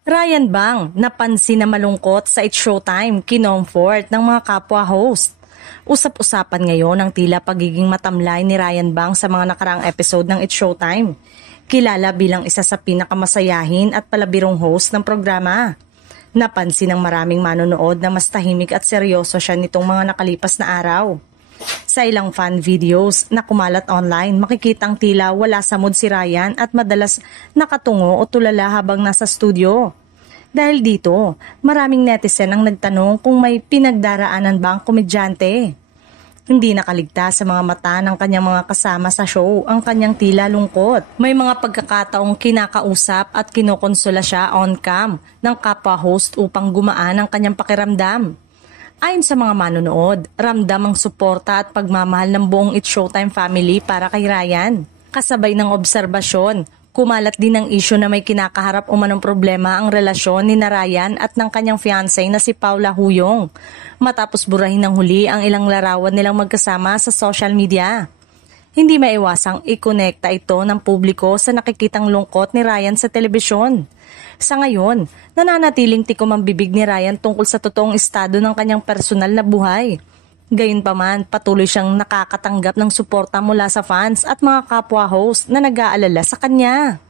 Ryan Bang, napansin na malungkot sa It's Showtime, kinomfort ng mga kapwa host. Usap-usapan ngayon ang tila pagiging matamlay ni Ryan Bang sa mga nakaraang episode ng It's Showtime. Kilala bilang isa sa pinakamasayahin at palabirong host ng programa. Napansin ng maraming manonood na mas tahimik at seryoso siya nitong mga nakalipas na araw. Sa ilang fan videos na kumalat online, makikitang tila wala sa mood si Ryan at madalas nakatungo o tulala habang nasa studio. Dahil dito, maraming netizen ang nagtanong kung may pinagdaraanan ba ang komedyante. Hindi nakaligtas sa mga mata ng kanyang mga kasama sa show ang kanyang tila lungkot. May mga pagkakataong kinakausap at kinokonsola siya on cam ng kapwa host upang gumaan ang kanyang pakiramdam. Ayon sa mga manonood, ramdam ang suporta at pagmamahal ng buong It's Showtime family para kay Ryan. Kasabay ng obserbasyon, kumalat din ang issue na may kinakaharap umanong problema ang relasyon ni Ryan at ng kanyang fiancé na si Paula Huyong. Matapos burahin ng huli ang ilang larawan nilang magkasama sa social media. Hindi maiwasang ikonekta ito ng publiko sa nakikitang lungkot ni Ryan sa telebisyon. Sa ngayon, nananatiling tikom ang bibig ni Ryan tungkol sa totoong estado ng kanyang personal na buhay. Gayunpaman, patuloy siyang nakakatanggap ng suporta mula sa fans at mga kapwa host na nag-aalala sa kanya.